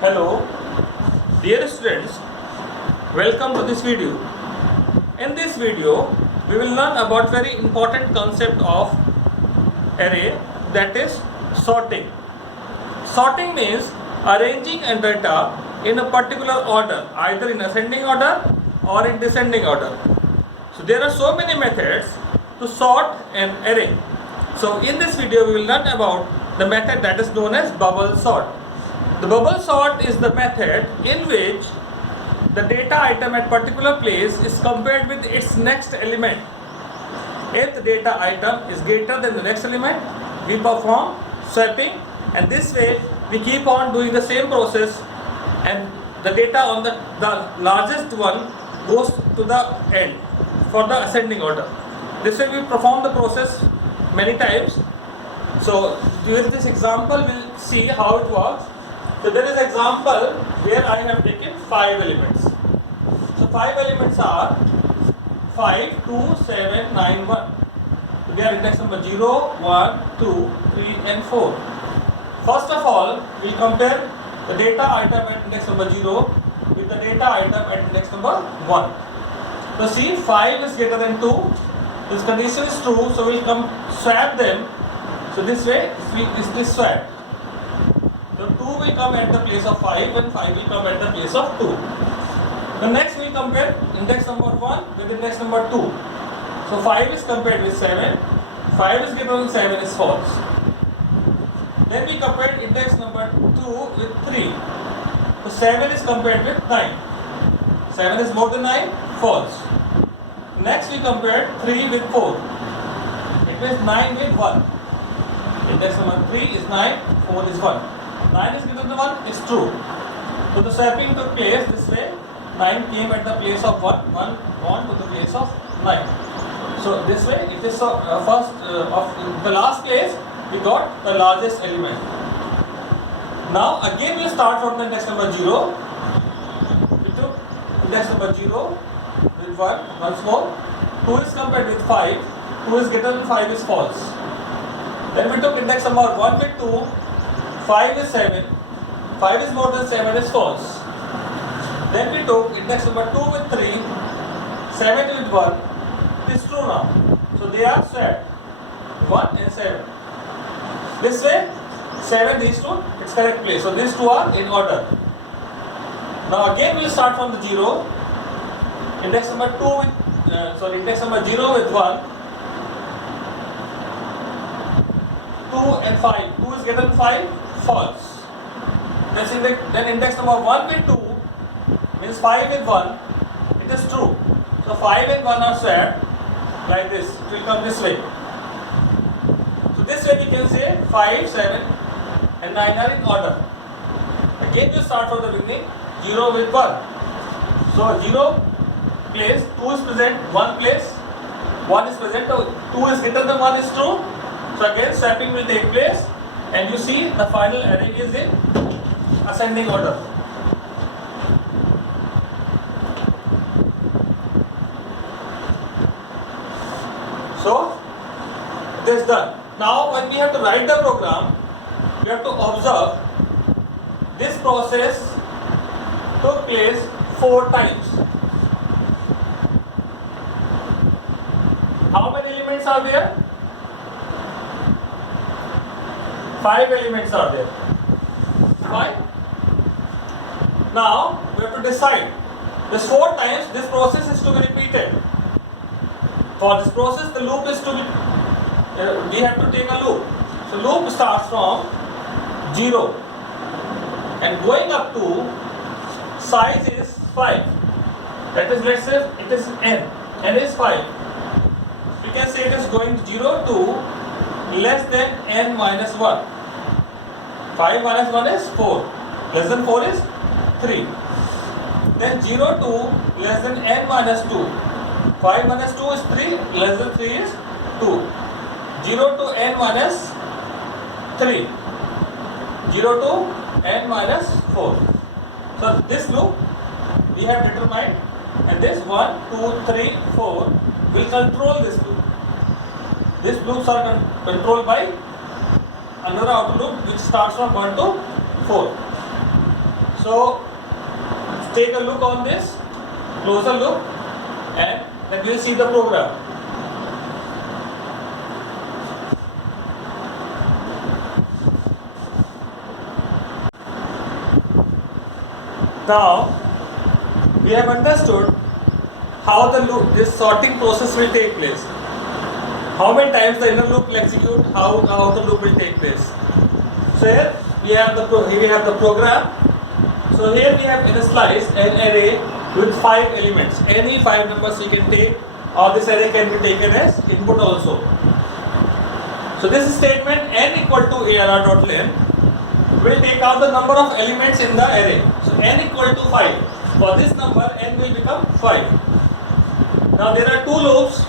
Hello, dear students, welcome to this video. In this video, we will learn about very important concept of array, that is sorting. Sorting means arranging a data in a particular order, either in ascending order or in descending order. So there are so many methods to sort an array. So in this video, we will learn about the method that is known as bubble sort. The bubble sort is the method in which the data item at particular place is compared with its next element. If the data item is greater than the next element, we perform swapping, and this way we keep on doing the same process, and the data on the largest one goes to the end for the ascending order. This way we perform the process many times. So with this example, we'll see how it works. So there is an example where I have taken 5 elements. So 5 elements are 5, 2, 7, 9, 1. So they are index number 0, 1, 2, 3 and 4. First of all, we compare the data item at index number 0 with the data item at index number 1. So see, 5 is greater than 2. This condition is true, so we'll swap them. So this way is this swap. So 2 will come at the place of 5 and 5 will come at the place of 2. The next we will compare index number 1 with index number 2. So 5 is compared with 7. 5 is greater than 7 is false. Then we compared index number 2 with 3. So 7 is compared with 9. 7 is more than 9, false. Next we compared 3 with 4. It means 9 with 1. Index number 3 is 9, 4 is 1. 9 is greater than 1 is true. So the swapping took place this way. 9 came at the place of 1, 1 gone to the place of 9. So this way it is first of the last place we got the largest element. Now again we start from the index number 0. We took index number 0 with 1 once more. 2 is compared with 5. 2 is greater than 5 is false. Then we took index number 1 with 2. 5 is 7. 5 is more than 7 is false. Then we took index number 2 with 3. 7 with 1. It is true now. So they are swapped. 1 and 7. This way 7 reached to its correct place. So these two are in order. Now again we will start from the 0. Index number 2 with index number 0 with 1. 2 and 5. 2 is greater than 5. False. Then index number 1 with 2 means 5 with 1. It is true. So 5 and 1 are swapped like this. It will come this way. So this way we can say 5, 7 and 9 are in order. Again we start from the beginning. 0 with 1. So 0 place, 2 is present, 1 place, 1 is present. So 2 is greater than 1 is true. So again swapping will take place. And you see the final array is in ascending order. So it is done. Now when we have to write the program, we have to observe this process took place 4 times. How many elements are there? 5 elements are there. 5. Now we have to decide. This 4 times this process is to be repeated. For this process the loop is to be, we have to take a loop. So loop starts from 0 and going up to size is 5. That is, let's say it is n. N is 5. We can say it is going 0 to less than n minus 1. 5 minus 1 is 4. Less than 4 is 3. Then 0 to less than n minus 2. 5 minus 2 is 3. Less than 3 is 2. 0 to n minus 3. 0 to n minus 4. So this loop we have determined, and this 1, 2, 3, 4 will control this loop. These loops are controlled by another outer loop which starts from 1 to 4. So take a look on this, closer look, and then we'll see the program. Now we have understood how the loop, this sorting process will take place. How many times the inner loop will execute, how the loop will take place. So here we have the program. So here we have initialized an array with 5 elements. Any 5 numbers we can take, or this array can be taken as input also. So this statement n equal to arr.len will take out the number of elements in the array. So n equal to 5. For this number n will become 5. Now there are 2 loops.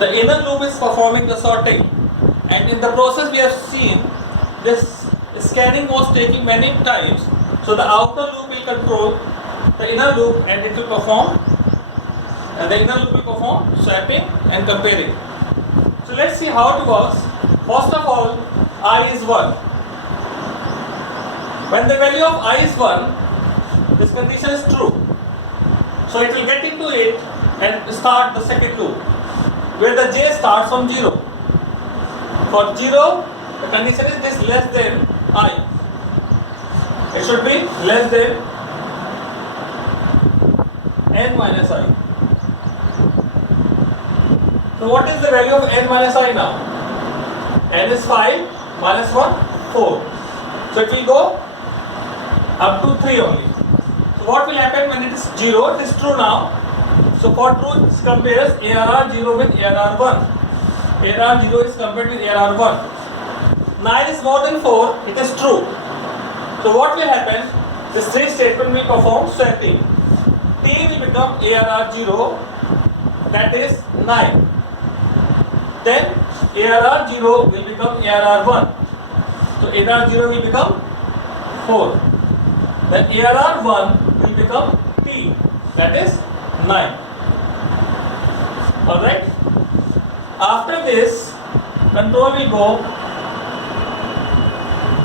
The inner loop is performing the sorting, and in the process we have seen this scanning was taking many times. So the outer loop will control the inner loop, and it will perform, and the inner loop will perform swapping and comparing. So let's see how it works. First of all, I is 1. When the value of I is 1, this condition is true. So it will get into it and start the second loop, where the j starts from 0. For 0, the condition is this less than I. It should be less than n minus I. So what is the value of n minus I now? N is 5, minus 1, 4. So it will go up to 3 only. So what will happen when it is 0? It is true now. So for true, it compares ARR0 with ARR1. ARR0 is compared with ARR1. 9 is more than 4, it is true. So what will happen? This 3 statement will perform swapping. T will become ARR0, that is 9. Then ARR0 will become ARR1. So ARR0 will become 4. Then ARR1 will become T, that is 9. Alright? After this, control will go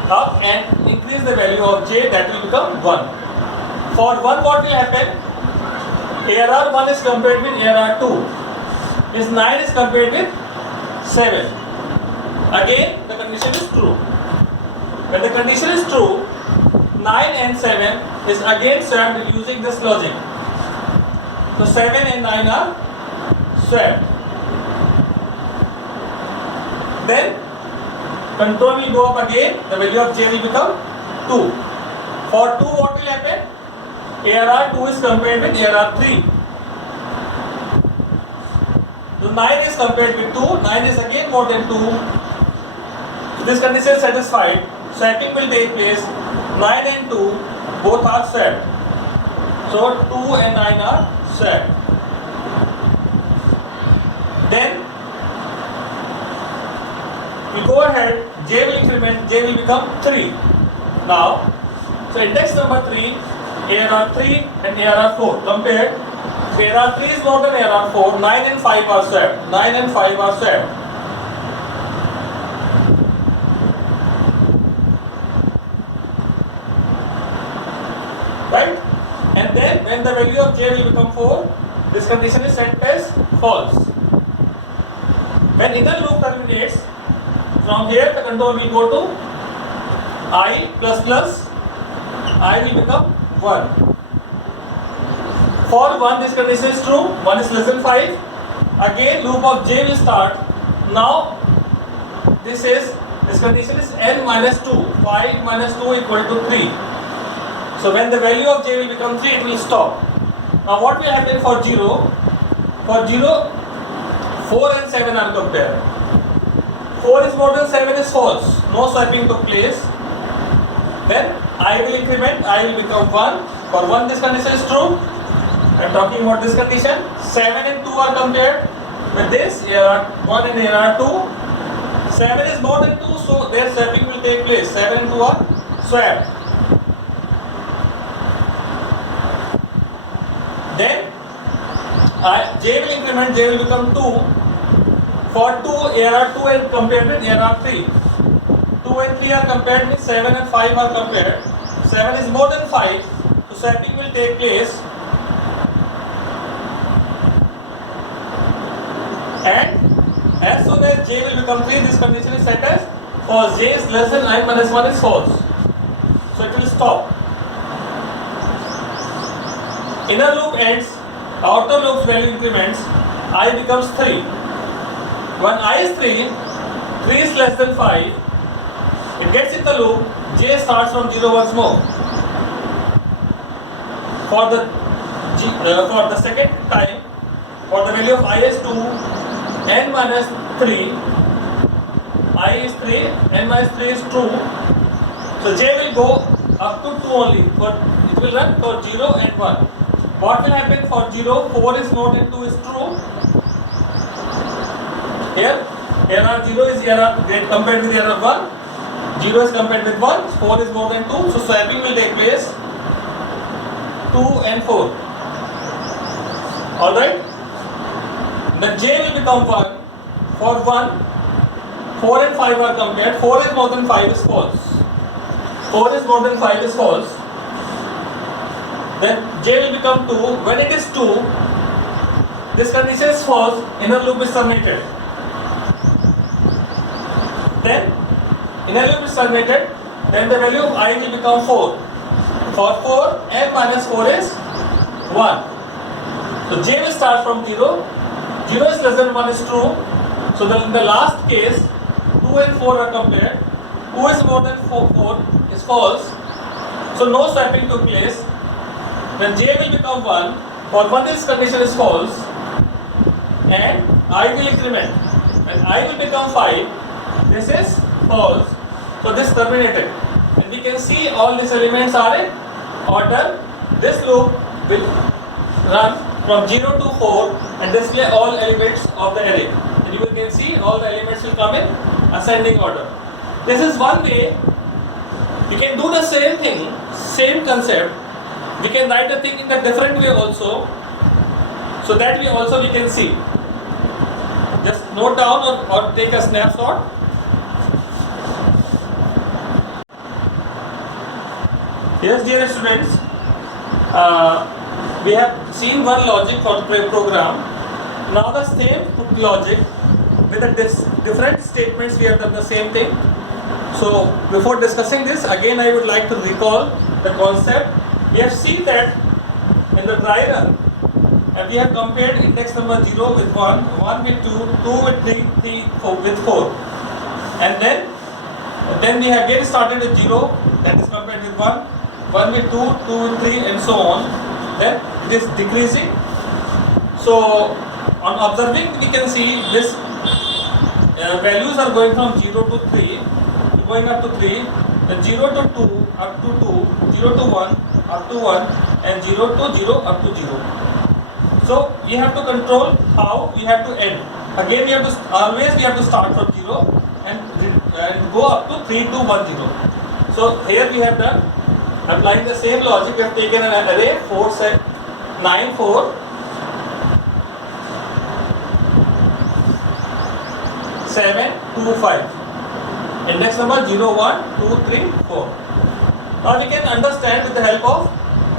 up and increase the value of j, that will become 1. For 1, what will happen? ARR1 is compared with ARR2. Means 9 is compared with 7. Again, the condition is true. When the condition is true, 9 and 7 is again swapped using this logic. So 7 and 9 are swapped. Then control will go up again, the value of j will become 2. For 2, what will happen? ARR2 is compared with ARR3. So 9 is compared with 2, 9 is again more than 2. So this condition is satisfied. Swapping will take place. 9 and 2 both are swapped. So 2 and 9 are swapped. Then we go ahead, j will increment, j will become 3. Now, so index number 3, ARR3 and ARR4 compared. So ARR3 is more than ARR4, 9 and 5 are swapped. 9 and 5 are swapped. Right? And then when the value of j will become 4, this condition is set as false. When inner loop terminates, from here the control will go to I plus plus, I will become 1. For 1, this condition is true, 1 is less than 5. Again loop of j will start. Now this condition is n minus 2, 5 minus 2 equal to 3. So when the value of j will become 3, it will stop. Now what will happen for 0? For 0, 4 and 7 are compared. 4 is more than 7 is false. No swapping took place. Then I will increment, I will become 1. For 1, this condition is true. I am talking about this condition. 7 and 2 are compared with this, AR1 and AR2. 7 is more than 2, so their swapping will take place. 7 and 2 are swapped. Then j will increment, j will become 2. For 2, ARR2 and compared with ARR3. 2 and 3 are compared with 7 and 5 are compared. 7 is more than 5. swapping will take place, and as soon as j will become 3, this condition is set as false. J is less than I minus 1 is false. So it will stop. Inner loop ends, outer loop's value increments, I becomes 3. When I is 3, 3 is less than 5, it gets in the loop, j starts from 0 once more. For the second time, for the value of I is 2, n minus 3, I is 3, n minus 3 is 2, so j will go up to 2 only, but it will run for 0 and 1. What will happen for 0? 4 is more than 2 is true. Here are 0 is here compared with here are 1. 0 is compared with 1. 4 is more than 2. So swapping will take place 2 and 4. Alright. The j will become 1. For 1, 4 and 5 are compared. 4 is more than 5 is false. 4 is more than 5 is false. Then j will become 2. When it is 2, this condition is false, inner loop is terminated. Then inner loop is terminated, then the value of I will become 4. For 4, n minus 4 is 1. So j will start from 0. 0 is less than 1 is true. So in the last case, 2 and 4 are compared. 2 is more than 4 is false. So no swapping took place. When j will become 1, for 1 this condition is false, and I will increment. When I will become 5, this is false, so this terminated. And we can see all these elements are in order. This loop will run from 0 to 4 and display all elements of the array. And you can see all the elements will come in ascending order. This is one way. You can do the same thing, same concept. We can write the thing in a different way also, so that we can see. Just note down or take a snapshot. Yes, dear students, we have seen one logic for the program. Now the same logic with the different statements, we have done the same thing. So before discussing this, again I would like to recall the concept. We have seen that in the dry run, and we have compared index number 0 with 1, 1 with 2, 2 with 3, 3 with 4. And then we have again started with 0, that is compared with 1, 1 with 2, 2 with 3 and so on. Then it is decreasing. So on observing, we can see this values are going from 0 to 3, going up to 3, then 0 to 2, up to 2, 0 to 1, up to 1, and 0 to 0, up to 0. So we have to control how we have to end. Again, we have to start from 0 and go up to 3, 2, 1, 0. So here we have done, applying the same logic, we have taken an array 4, 9, 4, 7, 2, 5. Index number 0, 1, 2, 3, 4. Now we can understand with the help of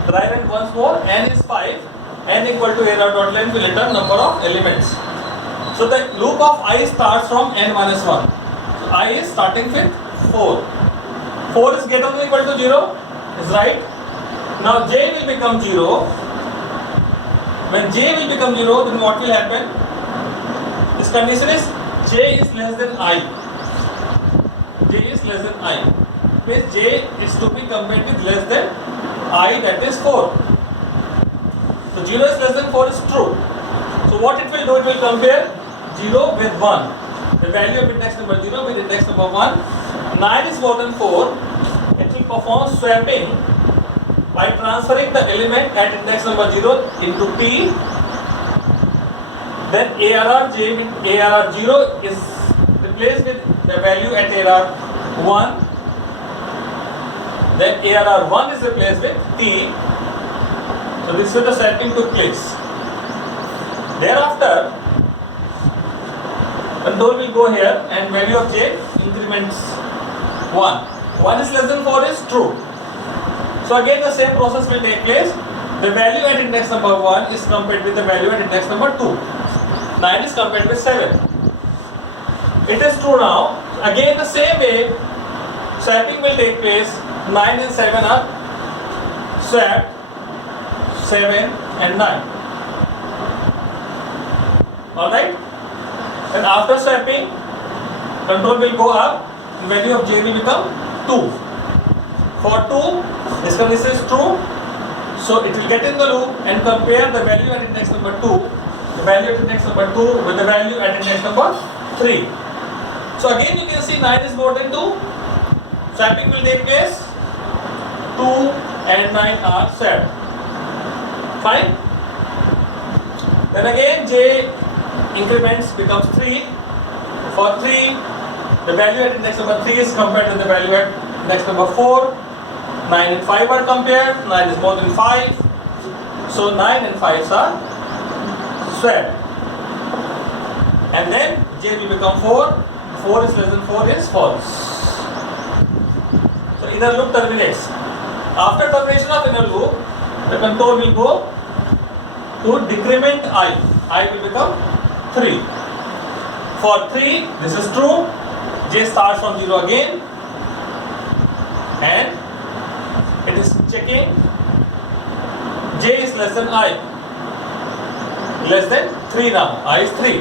dry run once more. N is 5. N equal to AR.len will return number of elements. So the loop of I starts from n minus 1. So I is starting with 4. 4 is greater than or equal to 0. Is right. Now j will become 0. When j will become 0, then what will happen? This condition is j is less than I. J is less than I. Means j is to be compared with less than I, that is 4. So 0 is less than 4 is true. So what it will do? It will compare 0 with 1. The value of index number 0 with index number 1. 9 is more than 4. It will perform swapping by transferring the element at index number 0 into P. Then ARR with ARR 0 is replaced with the value at ARR 1. Then ARR 1 is replaced with T. So this is the swapping took place. Thereafter, control will go here and value of j increments 1. 1 is less than 4 is true. So again the same process will take place. The value at index number 1 is compared with the value at index number 2. 9 is compared with 7. It is true now. Again the same way swapping will take place. 9 and 7 are swapped. 7 and 9. Alright? And after swapping, control will go up. The value of j will become 2. For 2, this condition is true. So it will get in the loop and compare the value at index number 2, the value at index number 2 with the value at index number 3. So again you can see 9 is more than 2. Swapping will take place. 2 and 9 are swapped. Fine. Then again j increments becomes 3. For 3, the value at index number 3 is compared with the value at index number 4. 9 and 5 are compared. 9 is more than 5. So 9 and 5s are swapped. And then j will become 4. 4 is less than 4 is false. So inner loop terminates. After termination of inner loop, the control will go to decrement I. I will become 3. For 3, this is true. J starts from 0 again. And it is checking j is less than I. Less than 3 now. I is 3.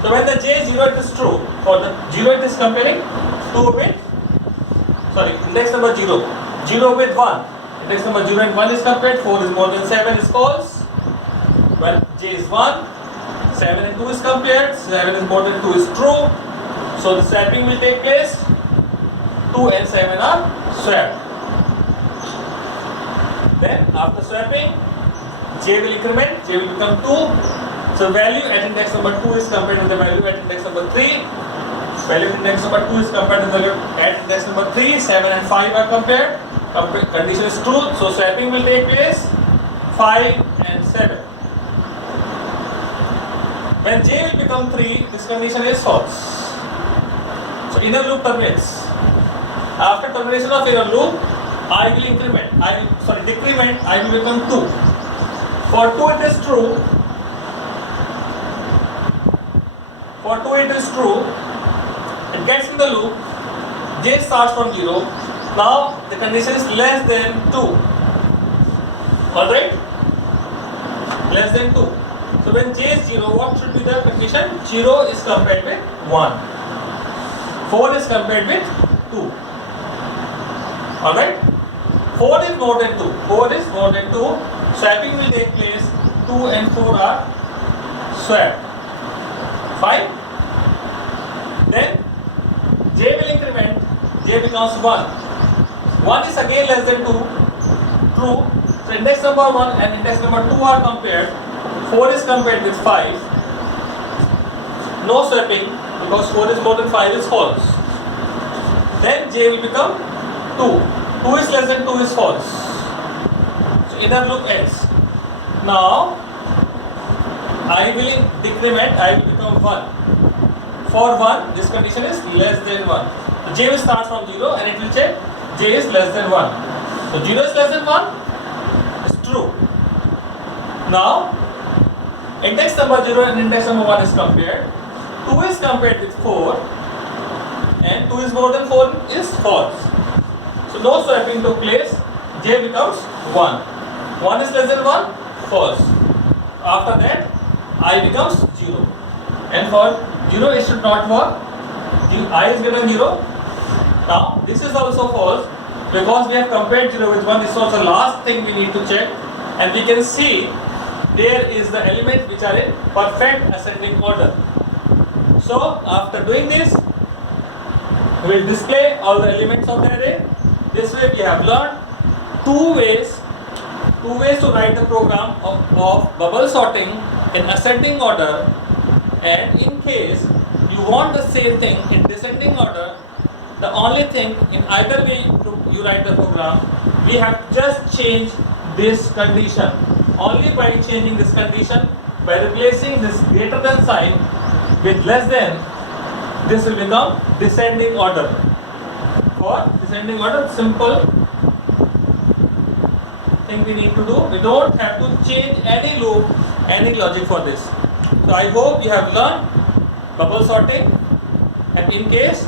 So when the j is 0, it is true. For the 0, it is comparing 2 with, index number 0. 0 with 1. Index number 0 and 1 is compared. 4 is more than 7 is false. When j is 1, 7 and 2 is compared. 7 is more than 2 is true. So the swapping will take place. 2 and 7 are swapped. Then after swapping, j will increment, j will become 2. So value at index number 2 is compared with the value at index number 3. Value at index number 2 is compared with the value at index number 3. 7 and 5 are compared. Condition is true. So swapping will take place. 5 and 7. When j will become 3, this condition is false. So inner loop terminates. After termination of inner loop, I will decrement, I will become 2. For 2 it is true. For 2 it is true. It gets in the loop. J starts from 0. Now the condition is less than 2. Alright? Less than 2. So when j is 0, what should be the condition? 0 is compared with 1. 4 is compared with 2. Alright? 4 is more than 2. 4 is more than 2. Swapping will take place. 2 and 4 are swapped. Fine? Then j will increment. J becomes 1. 1 is again less than 2. True. So index number 1 and index number 2 are compared. 4 is compared with 5. No swapping because 4 is more than 5 is false. Then j will become 2. 2 is less than 2 is false. So inner loop ends. Now I will decrement, I will become 1. For 1, this condition is less than 1. So j will start from 0 and it will check j is less than 1. So 0 is less than 1 is true. Now index number 0 and index number 1 is compared. 2 is compared with 4 and 2 is more than 4 is false. So no swapping took place. J becomes 1. 1 is less than 1, false. After that, I becomes 0. And for 0 it should not work. I is given 0. Now this is also false because we have compared 0 with 1. This is also the last thing we need to check. And we can see there is the element which are in perfect ascending order. So after doing this, we will display all the elements of the array. This way we have learned two ways to write the program of bubble sorting in ascending order, and in case you want the same thing in descending order, the only thing in either way you write the program, we have just changed this condition. Only by changing this condition, by replacing this greater than sign with less than, this will become descending order. For descending order, simple thing we need to do. We don't have to change any loop, any logic for this. So I hope you have learned bubble sorting, and in case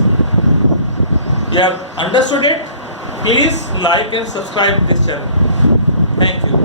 you have understood it, please like and subscribe this channel. Thank you.